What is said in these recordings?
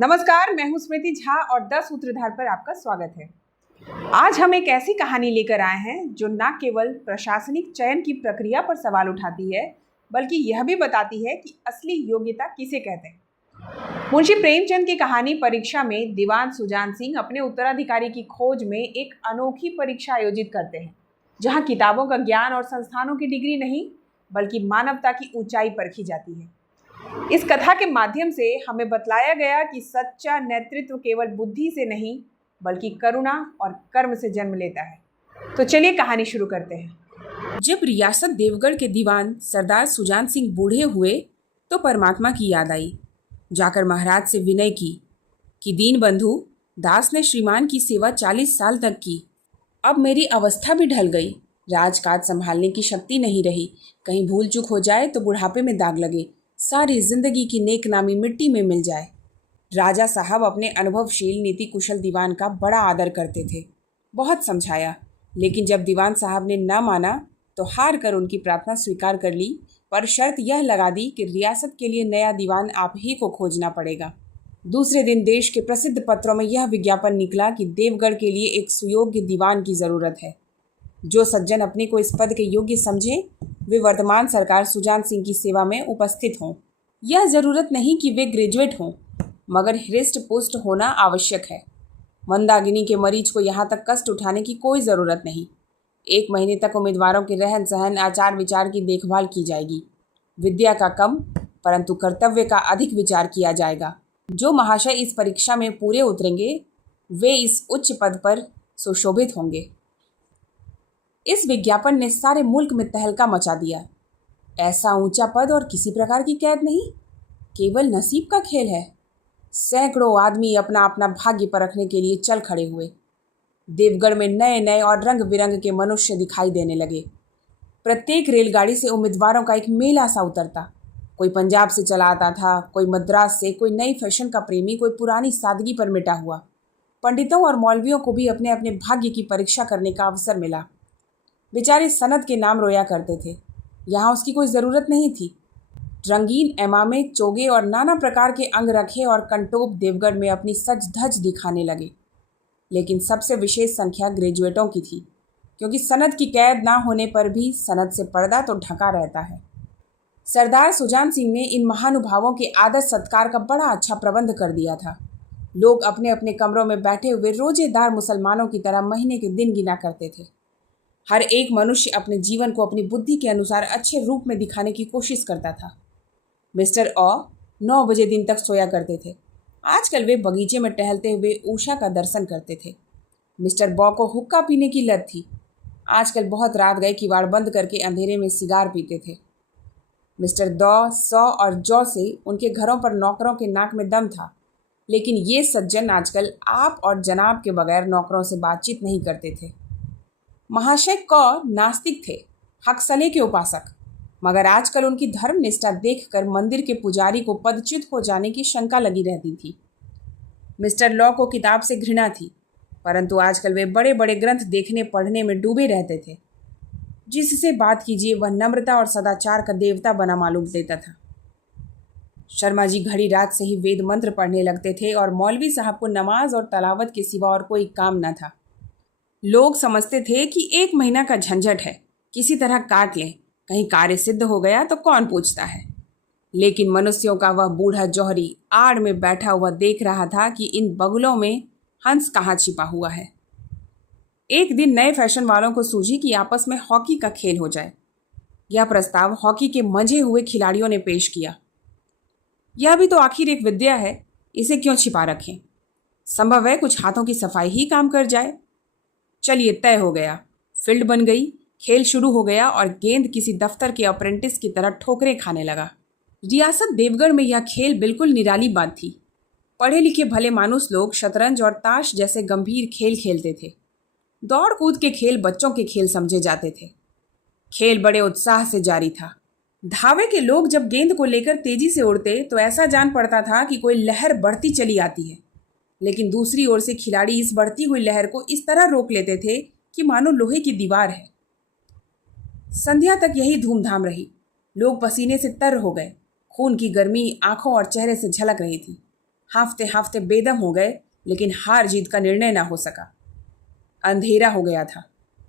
नमस्कार, मैं हूं स्मृति झा और 10 सूत्रधार पर आपका स्वागत है। आज हम एक ऐसी कहानी लेकर आए हैं जो न केवल प्रशासनिक चयन की प्रक्रिया पर सवाल उठाती है, बल्कि यह भी बताती है कि असली योग्यता किसे कहते हैं। मुंशी प्रेमचंद की कहानी परीक्षा में दीवान सुजान सिंह अपने उत्तराधिकारी की खोज में एक अनोखी परीक्षा आयोजित करते हैं, जहां किताबों का ज्ञान और संस्थानों की डिग्री नहीं, बल्कि मानवता की ऊंचाई परखी जाती है। इस कथा के माध्यम से हमें बतलाया गया कि सच्चा नेतृत्व केवल बुद्धि से नहीं, बल्कि करुणा और कर्म से जन्म लेता है। तो चलिए कहानी शुरू करते हैं। जब रियासत देवगढ़ के दीवान सरदार सुजान सिंह बूढ़े हुए तो परमात्मा की याद आई। जाकर महाराज से विनय की कि दीन बंधु, दास ने श्रीमान की सेवा 40 साल तक की। अब मेरी अवस्था भी ढल गई, राजकाज संभालने की शक्ति नहीं रही। कहीं भूल चूक हो जाए तो बुढ़ापे में दाग लगे, सारी जिंदगी की नेक नामी मिट्टी में मिल जाए। राजा साहब अपने अनुभवशील नीति कुशल दीवान का बड़ा आदर करते थे। बहुत समझाया, लेकिन जब दीवान साहब ने न माना तो हार कर उनकी प्रार्थना स्वीकार कर ली, पर शर्त यह लगा दी कि रियासत के लिए नया दीवान आप ही को खोजना पड़ेगा। दूसरे दिन देश के प्रसिद्ध पत्रों में यह विज्ञापन निकला कि देवगढ़ के लिए एक सुयोग्य दीवान की ज़रूरत है। जो सज्जन अपने को इस पद के योग्य समझे वे वर्तमान सरकार सुजान सिंह की सेवा में उपस्थित हों। यह ज़रूरत नहीं कि वे ग्रेजुएट हों, मगर हृष्ट पुष्ट होना आवश्यक है। मंदाकिनी के मरीज को यहाँ तक कष्ट उठाने की कोई ज़रूरत नहीं। 1 महीने तक उम्मीदवारों के रहन सहन, आचार विचार की देखभाल की जाएगी। विद्या का कम परंतु कर्तव्य का अधिक विचार किया जाएगा। जो महाशय इस परीक्षा में पूरे उतरेंगे वे इस उच्च पद पर सुशोभित होंगे। इस विज्ञापन ने सारे मुल्क में तहलका मचा दिया। ऐसा ऊंचा पद और किसी प्रकार की कैद नहीं, केवल नसीब का खेल है। सैकड़ों आदमी अपना अपना भाग्य परखने के लिए चल खड़े हुए। देवगढ़ में नए नए और रंग बिरंग के मनुष्य दिखाई देने लगे। प्रत्येक रेलगाड़ी से उम्मीदवारों का एक मेला सा उतरता। कोई पंजाब से चला आता था, कोई मद्रास से, कोई नई फैशन का प्रेमी, कोई पुरानी सादगी पर मिटा हुआ। पंडितों और मौलवियों को भी अपने अपने भाग्य की परीक्षा करने का अवसर मिला। बेचारे सनद के नाम रोया करते थे, यहाँ उसकी कोई ज़रूरत नहीं थी। रंगीन एमामे, चोगे और नाना प्रकार के अंगरखे और कंटोप देवगढ़ में अपनी सज धज दिखाने लगे। लेकिन सबसे विशेष संख्या ग्रेजुएटों की थी, क्योंकि सनद की कैद ना होने पर भी सनद से पर्दा तो ढका रहता है। सरदार सुजान सिंह ने इन महानुभावों के आदर सत्कार का बड़ा अच्छा प्रबंध कर दिया था। लोग अपने अपने कमरों में बैठे हुए रोजेदार मुसलमानों की तरह महीने के दिन गिना करते थे। हर एक मनुष्य अपने जीवन को अपनी बुद्धि के अनुसार अच्छे रूप में दिखाने की कोशिश करता था। मिस्टर ऑ 9 बजे दिन तक सोया करते थे। आजकल वे बगीचे में टहलते हुए उषा का दर्शन करते थे। मिस्टर बॉ को हुक्का पीने की लत थी। आजकल बहुत रात गए किवाड़ बंद करके अंधेरे में सिगार पीते थे। मिस्टर दौ, सौ और जौ से उनके घरों पर नौकरों के नाक में दम था, लेकिन ये सज्जन आजकल आप और जनाब के बगैर नौकरों से बातचीत नहीं करते थे। महाशय कौ नास्तिक थे, हकसले के उपासक, मगर आजकल उनकी धर्म निष्ठा देखकर मंदिर के पुजारी को पदच्युत हो जाने की शंका लगी रहती थी। मिस्टर लॉ को किताब से घृणा थी, परंतु आजकल वे बड़े बड़े ग्रंथ देखने पढ़ने में डूबे रहते थे। जिससे बात कीजिए वह नम्रता और सदाचार का देवता बना मालूम देता था। शर्मा जी घड़ी रात से ही वेद मंत्र पढ़ने लगते थे और मौलवी साहब को नमाज और तलावत के सिवा और कोई काम न था। लोग समझते थे कि 1 महीना का झंझट है, किसी तरह काट लें, कहीं कार्य सिद्ध हो गया तो कौन पूछता है। लेकिन मनुष्यों का वह बूढ़ा जौहरी आड़ में बैठा हुआ देख रहा था कि इन बगुलों में हंस कहाँ छिपा हुआ है। एक दिन नए फैशन वालों को सूझी कि आपस में हॉकी का खेल हो जाए। यह प्रस्ताव हॉकी के मंझे हुए खिलाड़ियों ने पेश किया। यह भी तो आखिर एक विद्या है, इसे क्यों छिपा रखें। संभव है कुछ हाथों की सफाई ही काम कर जाए। चलिए, तय हो गया। फील्ड बन गई, खेल शुरू हो गया और गेंद किसी दफ्तर के अप्रेंटिस की तरह ठोकरें खाने लगा। रियासत देवगढ़ में यह खेल बिल्कुल निराली बात थी। पढ़े लिखे भले मानुस लोग शतरंज और ताश जैसे गंभीर खेल खेलते थे। दौड़ कूद के खेल बच्चों के खेल समझे जाते थे। खेल बड़े उत्साह से जारी था। धावे के लोग जब गेंद को लेकर तेजी से उड़ते तो ऐसा जान पड़ता था कि कोई लहर बढ़ती चली आती है, लेकिन दूसरी ओर से खिलाड़ी इस बढ़ती हुई लहर को इस तरह रोक लेते थे कि मानो लोहे की दीवार है। संध्या तक यही धूमधाम रही। लोग पसीने से तर हो गए। खून की गर्मी आंखों और चेहरे से झलक रही थी। हांफते हांफते बेदम हो गए, लेकिन हार जीत का निर्णय ना हो सका। अंधेरा हो गया था।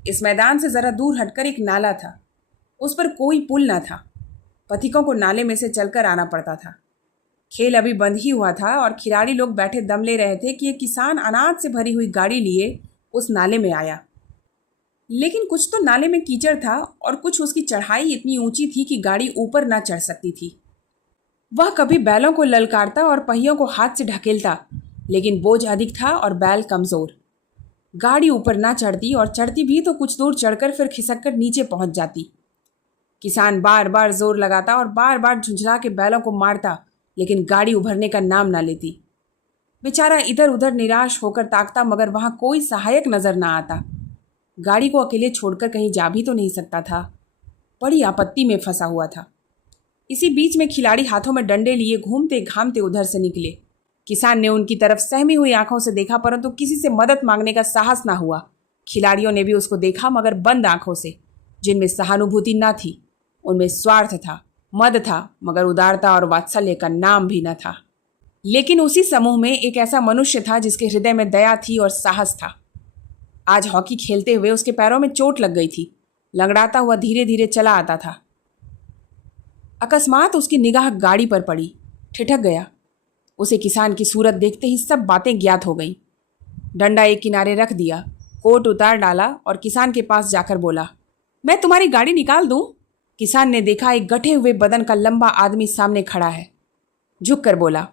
इस मैदान से जरा दूर हटकर एक नाला था। उस पर कोई पुल ना था। पथिकों को नाले में से चलकर आना पड़ता था। खेल अभी बंद ही हुआ था और खिलाड़ी लोग बैठे दम ले रहे थे कि एक किसान अनाज से भरी हुई गाड़ी लिए उस नाले में आया। लेकिन कुछ तो नाले में कीचड़ था और कुछ उसकी चढ़ाई इतनी ऊंची थी कि गाड़ी ऊपर ना चढ़ सकती थी। वह कभी बैलों को ललकारता और पहियों को हाथ से ढकेलता, लेकिन बोझ अधिक था और बैल कमजोर। गाड़ी ऊपर ना चढ़ती और चढ़ती भी तो कुछ दूर चढ़कर फिर खिसक कर नीचे पहुंच जाती। किसान बार बार जोर लगाता और बार बार झुंझला के बैलों को मारता, लेकिन गाड़ी उभरने का नाम ना लेती। बेचारा इधर उधर निराश होकर ताकता, मगर वहां कोई सहायक नजर ना आता। गाड़ी को अकेले छोड़कर कहीं जा भी तो नहीं सकता था। बड़ी आपत्ति में फंसा हुआ था। इसी बीच में खिलाड़ी हाथों में डंडे लिए घूमते घामते उधर से निकले। किसान ने उनकी तरफ सहमी हुई आंखों से देखा, परंतु किसी से मदद मांगने का साहस ना हुआ। खिलाड़ियों ने भी उसको देखा, मगर बंद आंखों से, जिनमें सहानुभूति ना थी। उनमें स्वार्थ था, मद था, मगर उदारता और वात्सल्य का नाम भी न था। लेकिन उसी समूह में एक ऐसा मनुष्य था जिसके हृदय में दया थी और साहस था। आज हॉकी खेलते हुए उसके पैरों में चोट लग गई थी। लंगड़ाता हुआ धीरे धीरे चला आता था। अकस्मात उसकी निगाह गाड़ी पर पड़ी। ठिठक गया। उसे किसान की सूरत देखते ही सब बातें ज्ञात हो गईं। डंडा एक किनारे रख दिया, कोट उतार डाला और किसान के पास जाकर बोला, मैं तुम्हारी गाड़ी निकाल दूं? किसान ने देखा एक गठे हुए बदन का लंबा आदमी सामने खड़ा है। झुक कर बोला,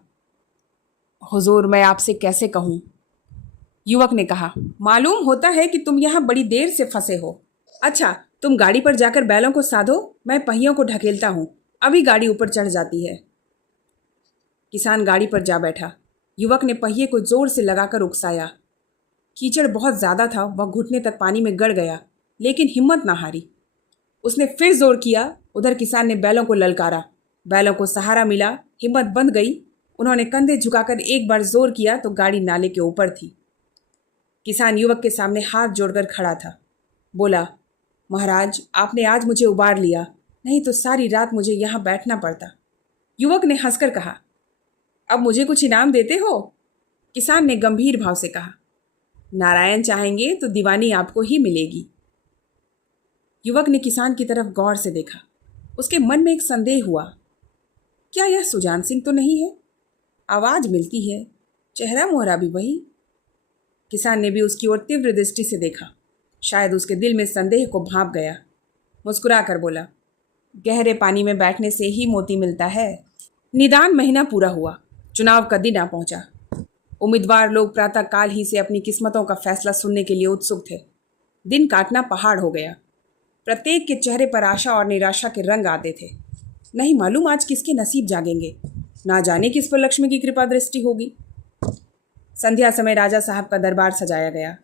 हुजूर मैं आपसे कैसे कहूं? युवक ने कहा, मालूम होता है कि तुम यहां बड़ी देर से फंसे हो। अच्छा, तुम गाड़ी पर जाकर बैलों को साधो, मैं पहियों को ढकेलता हूं, अभी गाड़ी ऊपर चढ़ जाती है। किसान गाड़ी पर जा बैठा। युवक ने पहिए को जोर से लगाकर उकसाया। कीचड़ बहुत ज्यादा था, वह घुटने तक पानी में गड़ गया, लेकिन हिम्मत ना हारी। उसने फिर जोर किया। उधर किसान ने बैलों को ललकारा। बैलों को सहारा मिला, हिम्मत बंध गई। उन्होंने कंधे झुकाकर एक बार जोर किया तो गाड़ी नाले के ऊपर थी। किसान युवक के सामने हाथ जोड़कर खड़ा था। बोला, महाराज आपने आज मुझे उबार लिया, नहीं तो सारी रात मुझे यहाँ बैठना पड़ता। युवक ने हंसकर कहा, अब मुझे कुछ इनाम देते हो? किसान ने गंभीर भाव से कहा, नारायण चाहेंगे तो दीवानी आपको ही मिलेगी। युवक ने किसान की तरफ गौर से देखा। उसके मन में एक संदेह हुआ, क्या यह सुजान सिंह तो नहीं है? आवाज मिलती है, चेहरा मोहरा भी वही। किसान ने भी उसकी ओर तीव्र दृष्टि से देखा। शायद उसके दिल में संदेह को भांप गया। मुस्कुरा कर बोला, गहरे पानी में बैठने से ही मोती मिलता है। निदान महीना पूरा हुआ, चुनाव का दिन आ पहुंचा। उम्मीदवार लोग प्रातः काल ही से अपनी किस्मतों का फैसला सुनने के लिए उत्सुक थे। दिन काटना पहाड़ हो गया। प्रत्येक के चेहरे पर आशा और निराशा के रंग आते थे। नहीं मालूम आज किसके नसीब जागेंगे, ना जाने किस पर लक्ष्मी की कृपा दृष्टि होगी। संध्या समय राजा साहब का दरबार सजाया गया।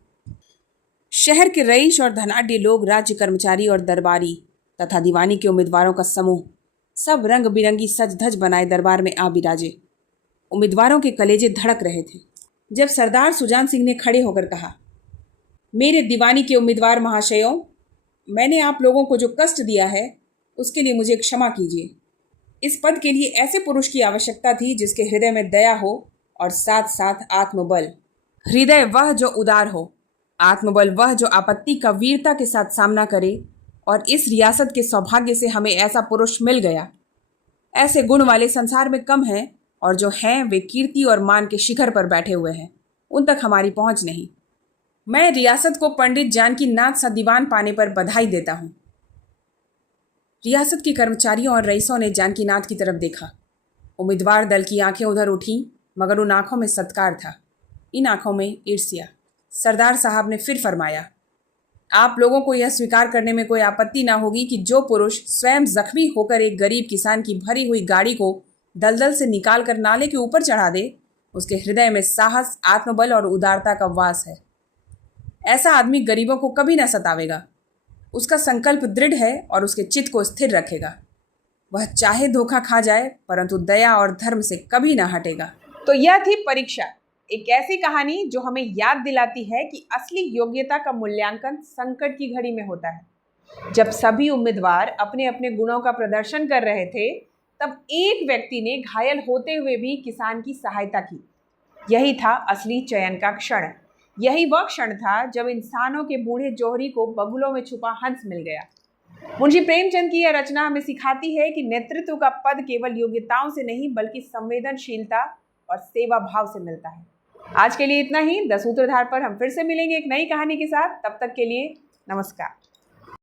शहर के रईस और धनाढ्य लोग, राज्य कर्मचारी और दरबारी तथा दीवानी के उम्मीदवारों का समूह, सब रंग बिरंगी सज धज बनाए दरबार में आ बिराजे। उम्मीदवारों के कलेजे धड़क रहे थे। जब सरदार सुजान सिंह ने खड़े होकर कहा, मेरे दीवानी के उम्मीदवार महाशयों, मैंने आप लोगों को जो कष्ट दिया है उसके लिए मुझे क्षमा कीजिए। इस पद के लिए ऐसे पुरुष की आवश्यकता थी जिसके हृदय में दया हो और साथ साथ आत्मबल। हृदय वह जो उदार हो, आत्मबल वह जो आपत्ति का वीरता के साथ सामना करे। और इस रियासत के सौभाग्य से हमें ऐसा पुरुष मिल गया। ऐसे गुण वाले संसार में कम हैं, और जो हैं वे कीर्ति और मान के शिखर पर बैठे हुए हैं, उन तक हमारी पहुंच नहीं। मैं रियासत को पंडित जानकी नाथ सा दीवान पाने पर बधाई देता हूं। रियासत के कर्मचारियों और रईसों ने जानकी नाथ की तरफ देखा। उम्मीदवार दल की आंखें उधर उठी, मगर उन आंखों में सत्कार था, इन आंखों में ईर्ष्या। सरदार साहब ने फिर फरमाया, आप लोगों को यह स्वीकार करने में कोई आपत्ति ना होगी कि जो पुरुष स्वयं जख्मी होकर एक गरीब किसान की भरी हुई गाड़ी को दलदल से निकालकर नाले के ऊपर चढ़ा दे, उसके हृदय में साहस, आत्मबल और उदारता का वास है। ऐसा आदमी गरीबों को कभी न सतावेगा। उसका संकल्प दृढ़ है और उसके चित्त को स्थिर रखेगा। वह चाहे धोखा खा जाए, परंतु दया और धर्म से कभी न हटेगा। तो यह थी परीक्षा, एक ऐसी कहानी जो हमें याद दिलाती है कि असली योग्यता का मूल्यांकन संकट की घड़ी में होता है। जब सभी उम्मीदवार अपने अपने गुणों का प्रदर्शन कर रहे थे, तब एक व्यक्ति ने घायल होते हुए भी किसान की सहायता की यही था असली चयन का क्षण। यही वह क्षण था जब इंसानों के बूढ़े जौहरी को बगुलों में छुपा हंस मिल गया। मुंशी प्रेमचंद की यह रचना हमें सिखाती है कि नेतृत्व का पद केवल योग्यताओं से नहीं बल्कि संवेदनशीलता और सेवा भाव से मिलता है। आज के लिए इतना ही। 10 सूत्रधार पर हम फिर से मिलेंगे एक नई कहानी के साथ। तब तक के लिए नमस्कार।